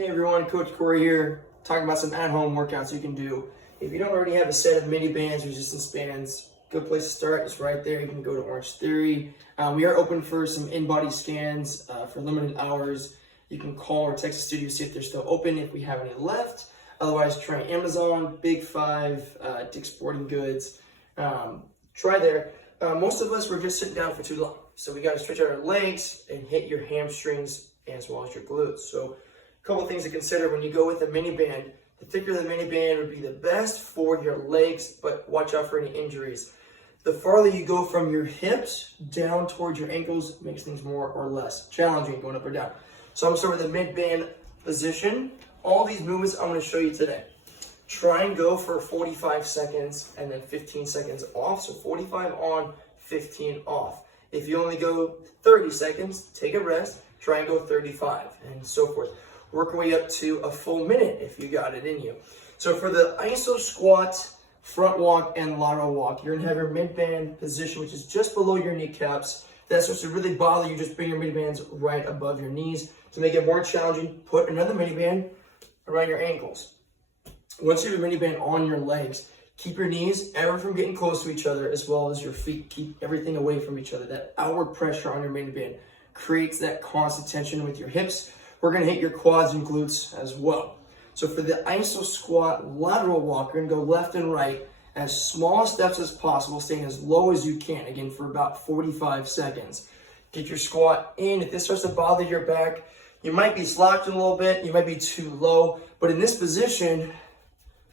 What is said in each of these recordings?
Hey everyone, Coach Corey here, talking about some at-home workouts you can do. If you don't already have a set of mini bands, resistance bands, good place to start is right there. You can go to Orange Theory. We are open for some in-body scans for limited hours. You can call or text the studio to see if they're still open, if we have any left. Otherwise, try Amazon, Big Five, Dick's Sporting Goods. Try there. Most of us were just sitting down for too long. So we got to stretch out our legs and hit your hamstrings as well as your glutes. So a couple things to consider when you go with a mini band. The thicker the mini band would be the best for your legs, but watch out for any injuries. The farther you go from your hips down towards your ankles makes things more or less challenging going up or down. So I'm going to start with the mid-band position. All these movements I'm going to show you today. Try and go for 45 seconds and then 15 seconds off. So 45 on, 15 off. If you only go 30 seconds, take a rest. Try and go 35 and so forth. Work your way up to a full minute if you got it in you. So for the iso squat, front walk, and lateral walk, you're gonna have your mid-band position, which is just below your kneecaps. That starts to really bother you. Just bring your mini bands right above your knees. To make it more challenging, put another mini band around your ankles. Once you have a mini band on your legs, keep your knees ever from getting close to each other, as well as your feet. Keep everything away from each other. That outward pressure on your mini band creates that constant tension with your hips. We're gonna hit your quads and glutes as well. So for the iso squat lateral walk, you're gonna go left and right as small steps as possible, staying as low as you can, again, for about 45 seconds. Get your squat in. If this starts to bother your back, you might be slouching a little bit, you might be too low, but in this position,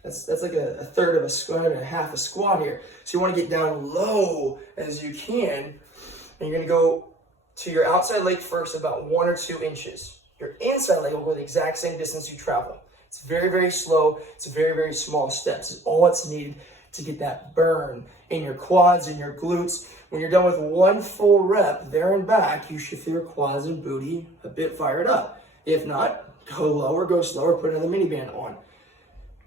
that's like a third of a squat and a half a squat here. So you wanna get down low as you can, and you're gonna go to your outside leg first about 1 or 2 inches. Your inside leg will go the exact same distance you travel. It's very, very slow. It's very, very small steps. It's all that's needed to get that burn in your quads and your glutes. When you're done with 1 full rep there and back, you should feel your quads and booty a bit fired up. If not, go lower, go slower, put another mini band on.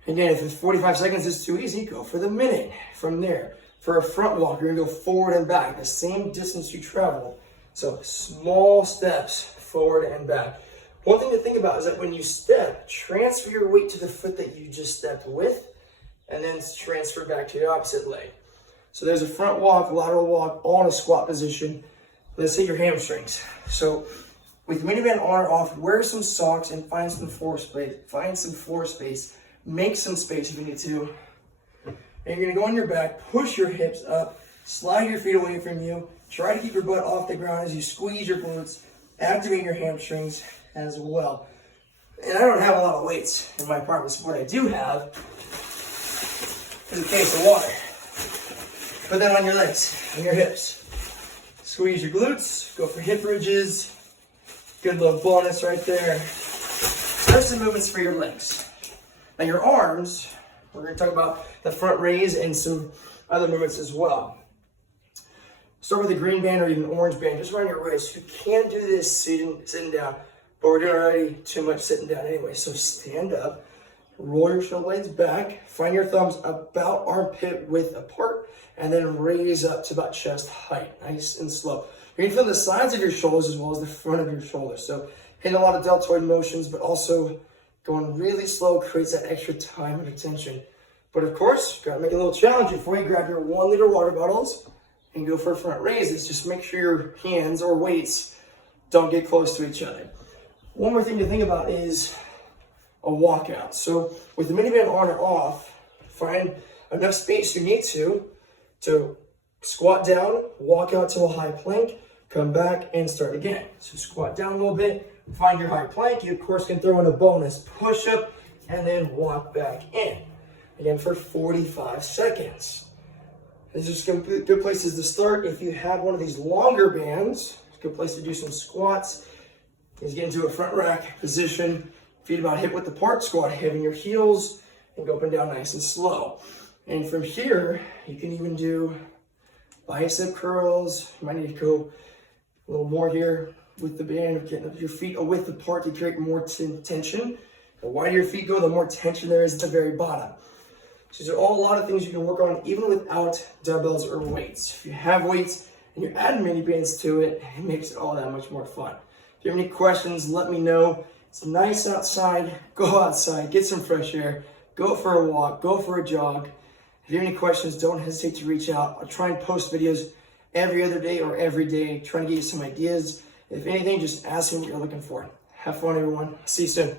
Again, if it's 45 seconds is too easy, go for the minute from there. For a front walk, you're gonna go forward and back, the same distance you travel. So small steps forward and back. One thing to think about is that when you step, transfer your weight to the foot that you just stepped with, and then transfer back to your opposite leg. So there's a front walk, lateral walk, all in a squat position. Let's hit your hamstrings. So with mini band on or off, wear some socks and find some floor space. Find some floor space. Make some space if you need to. And you're gonna go on your back, push your hips up, slide your feet away from you. Try to keep your butt off the ground as you squeeze your glutes, activate your hamstrings as well. And I don't have a lot of weights in my apartment, so what I do have is a case of water. Put that on your legs and your hips. Squeeze your glutes, go for hip bridges. Good little bonus right there. There's some movements for your legs. Now your arms, we're gonna talk about the front raise and some other movements as well. Start with a green band or even orange band, just around your wrist. You can't do this sitting down, but we're doing already too much sitting down anyway. So stand up, roll your shoulder blades back, find your thumbs about armpit width apart, and then raise up to about chest height, nice and slow. You're gonna feel the sides of your shoulders as well as the front of your shoulders. So hitting a lot of deltoid motions, but also going really slow creates that extra time and attention. But of course, gotta make it a little challenging for you. Grab your 1 liter water bottles and go for front raises. Just make sure your hands or weights don't get close to each other. One more thing to think about is a walkout. So with the mini band on or off, find enough space you need to squat down, walk out to a high plank, come back and start again. So squat down a little bit, find your high plank. You of course can throw in a bonus push up and then walk back in. Again for 45 seconds. These are some good places to start. If you have one of these longer bands, it's a good place to do some squats. Is get into a front rack position, feet about hip width apart, squat having your heels, and go up and down nice and slow. And from here, you can even do bicep curls. You might need to go a little more here with the band, getting your feet a width apart to create more tension. The wider your feet go, the more tension there is at the very bottom. So these are all a lot of things you can work on even without dumbbells or weights. If you have weights and you're adding mini bands to it, it makes it all that much more fun. If you have any questions, let me know. It's nice outside. Go outside, get some fresh air, go for a walk, go for a jog. If you have any questions, don't hesitate to reach out. I'll try and post videos every other day or every day, trying to get you some ideas. If anything, just ask me what you're looking for. Have fun, everyone. See you soon.